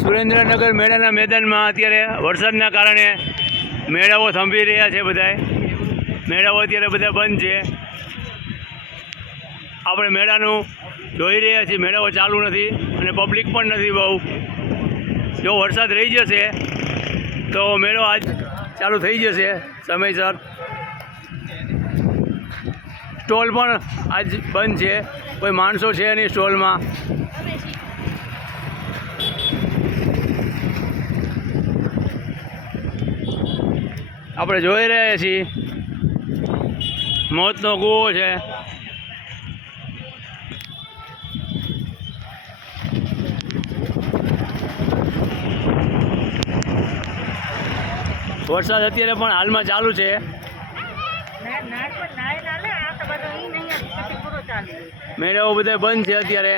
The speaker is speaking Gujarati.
સુરેન્દ્રનગર મેળાના મેદાનમાં અત્યારે વરસાદના કારણે મેળાઓ થંભી રહ્યા છે. બધાય મેળાઓ અત્યારે બધા બંધ છે. આપણે મેળાનું જોઈ રહ્યા છીએ, મેળાઓ ચાલુ નથી અને પબ્લિક પણ નથી બહુ. જો વરસાદ રહી જશે તો મેળો આજ ચાલુ થઈ જશે સમયસર. સ્ટોલ પણ આજ બંધ છે, કોઈ માણસો છે નહીં સ્ટોલમાં. આપણે જોઈ રહ્યા છીએ મોતનો કૂવો છે. વરસાદ અત્યારે પણ હાલમાં ચાલુ છે. મેળાઓ બધા બંધ છે અત્યારે.